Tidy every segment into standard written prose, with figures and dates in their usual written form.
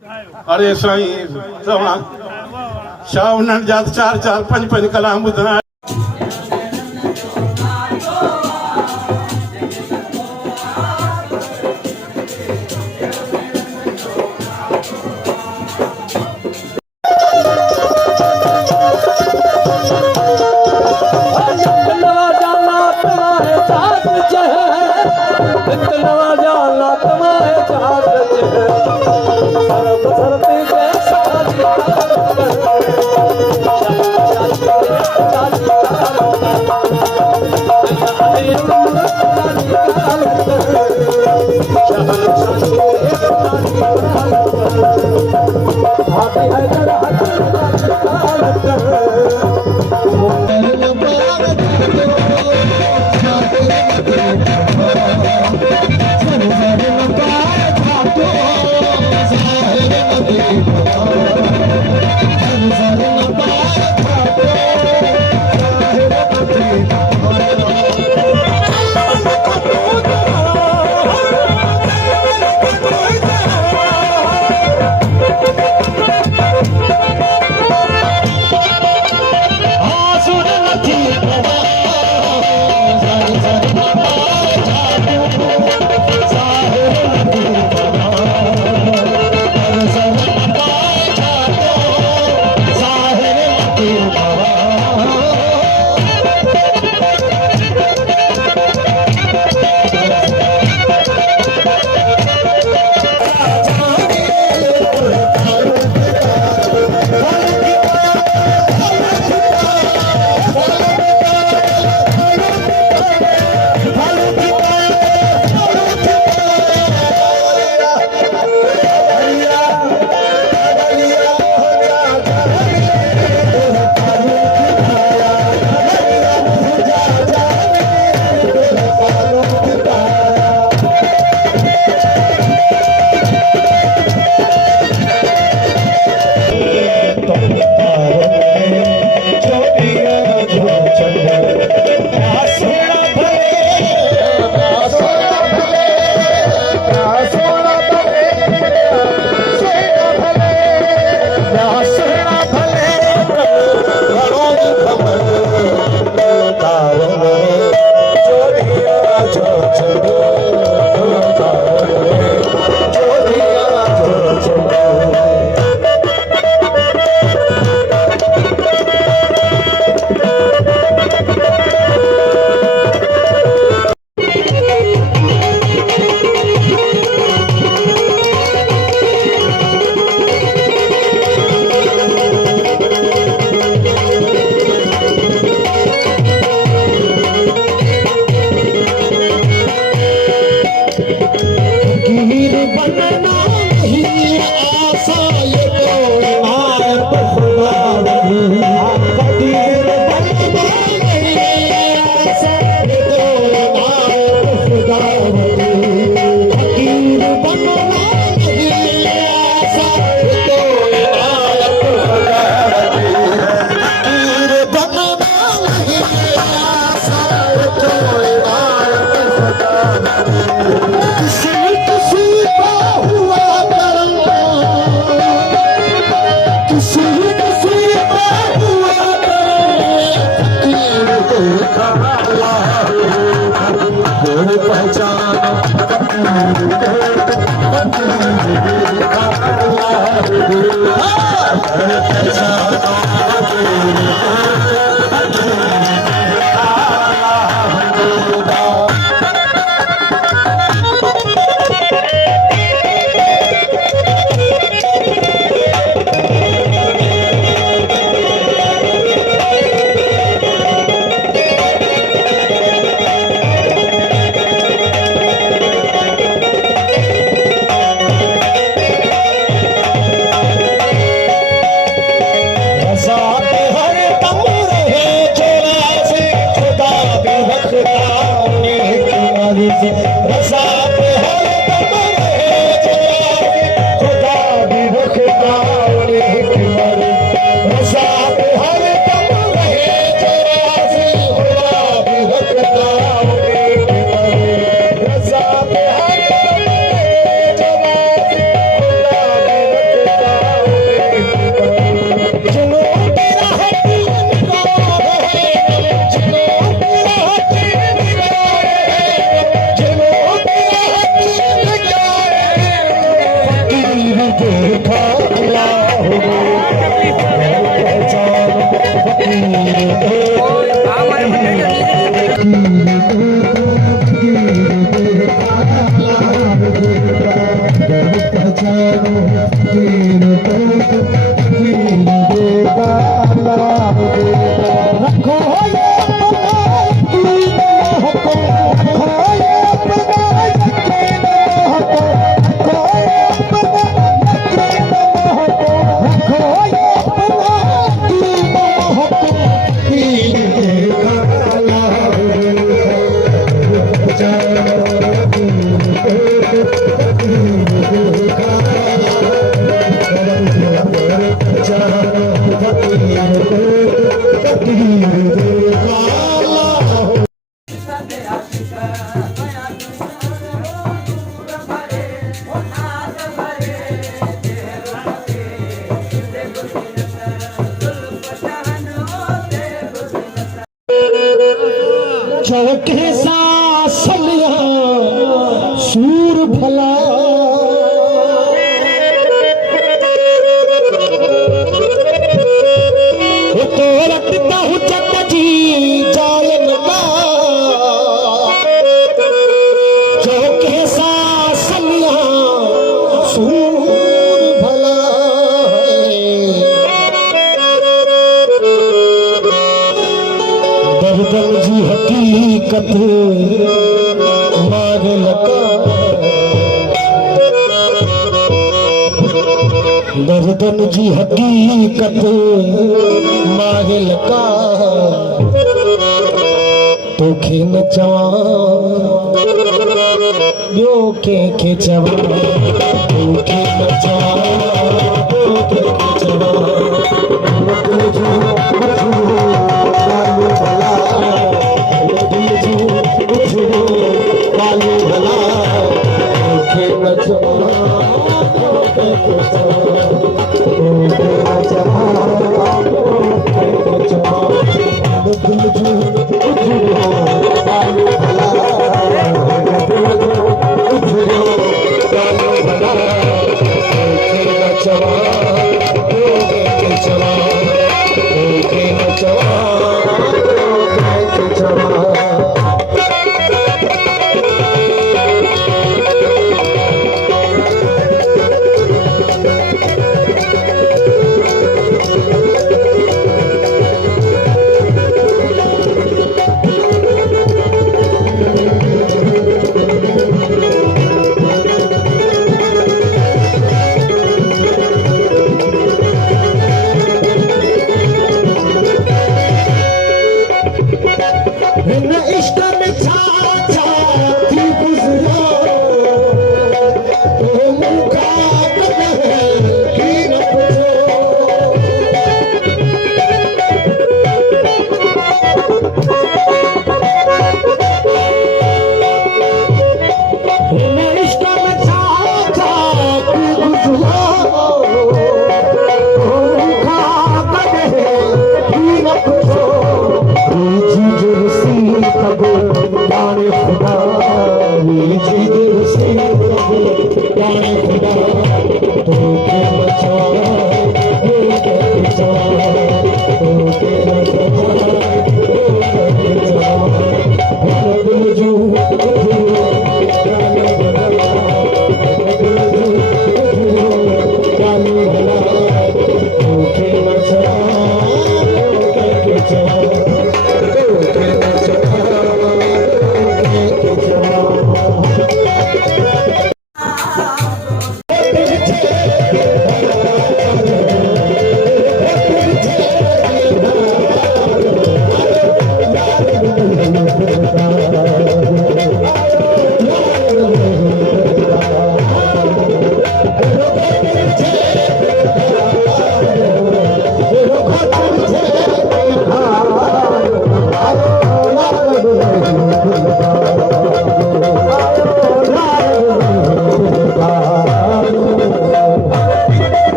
अरे साईं तव्हां छा उन्हनि जा 4-4 5-5 कलाम ॿुधणा। देखा चौके सा सलिया सूर भला तो रखता हूँ चक जी जालन का चौके सा सलिया सूर भला दर्दन जी हकीकत मांग लगा दर्दन जी हकीकत मांग लगा तो खेन चवा ॿियो कंहिंखे चवा तो खेन चवा ॿियो कंहिंखे चवा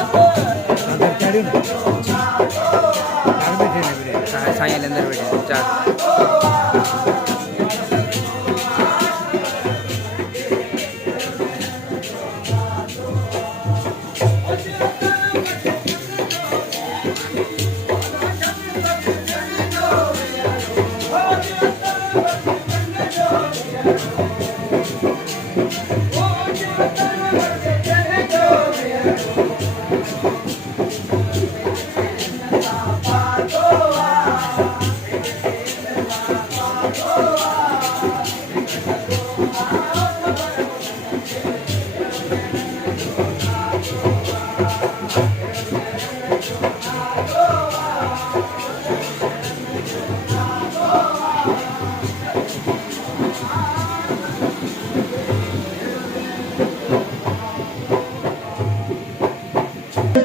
अंदर चढ़ियो ना चार बैठे ने वीरे साईं अंदर बैठे चार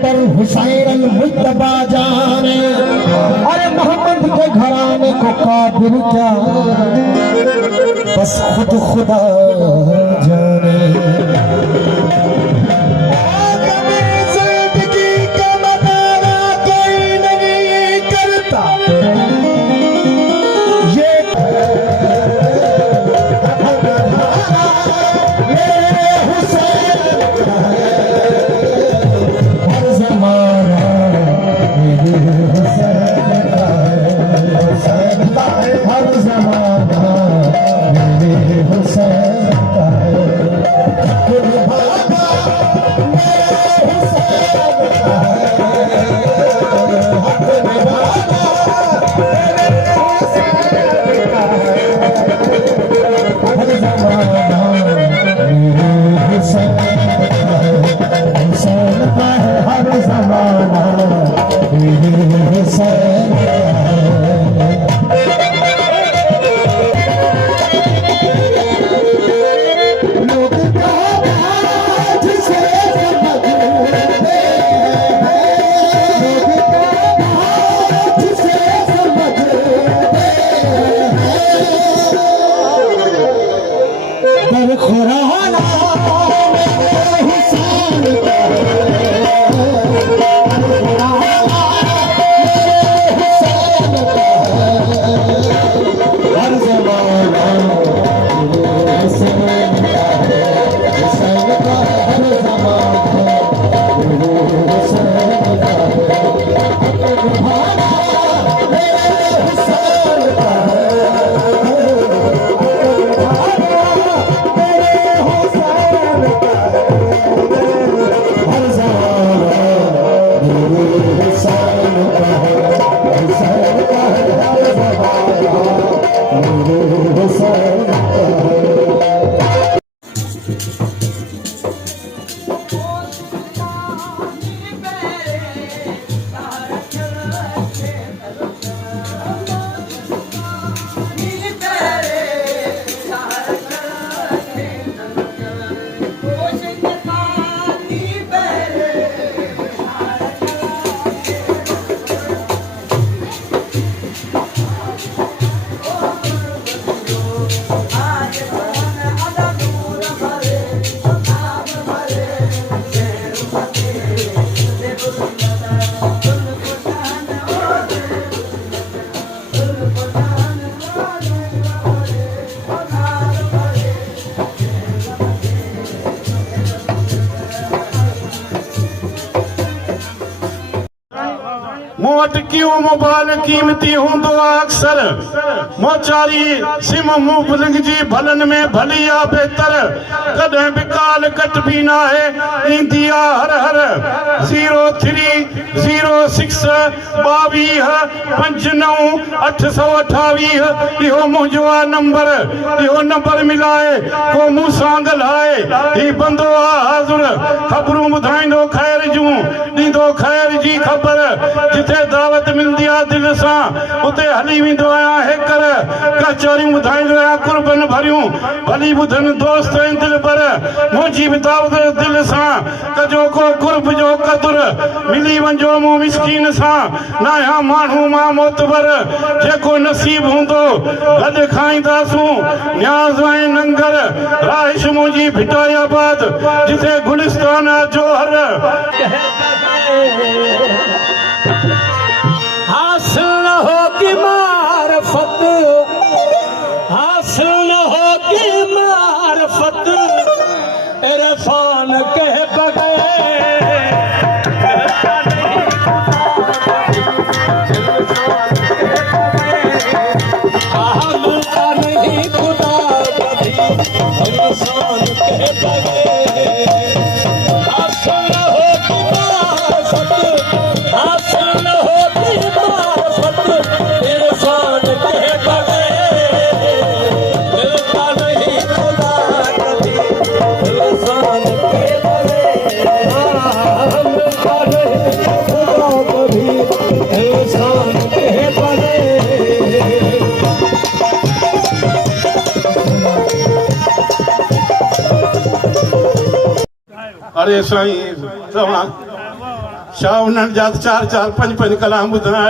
पर हुसैन मुस्तफा जाने अरे मोहम्मद के घराने को काबिल क्या बस खुद खुदा जाने मेरी जिंदगी का मदारा कोई नहीं करता ये मोटकियों मोबाइल कीमती हूंदो आहे अक्सर मोचारी सिम मुंहुं जी भलन में भली आहे बहितर कॾहिं बि काल कटबी न आहे ईंदी आहे हर हर 0306 22 59 828 इहो मुंहिंजो आहे नंबर इहो नंबर मिलाए को मूं सां ॻाल्हाए ही बंदो आहे हाज़ुर ख़बरूं ॿुधाईंदो ख़ैर जूं ॾींदो ख़ैर जी ख़बर जिथे दावत मिलंदी आहे दिलि सां उते हली वेंदो आहियां हेकर कचौरियूं ॿुधाईंदो आहियां कुर्बन भरियूं भली ॿुधनि दोस्त आहिनि दिलि पर मुंहिंजी बि दावत दिलि सां कजो को कुर्ब जो क़दुर मिली वञो मूं मिसकीन सां न आहियां माण्हू मां मोतबर जेको नसीब हूंदो गॾु खाईंदासूं न्याज़ ऐं नंगर राहिश मुंहिंजी भिटायाबाद जिथे गुलिस्तान आहे जोहर हासिल न होगी मारफत, हासिल न होगी मारफत इरफान के बगैर। मिलता नहीं खुदा कभी इंसान के बगैर। हासिल न होगी मारफत, हासिल न होगी मारफत इरफान के बगैर। मिलता नहीं खुदा कभी इंसान के बगैर। मिलता नहीं खुदा कभी इंसान के बगैर। अरे साईं तव्हां छा उन्हनि जा 4-4 5-5 कलाम ॿुधणा है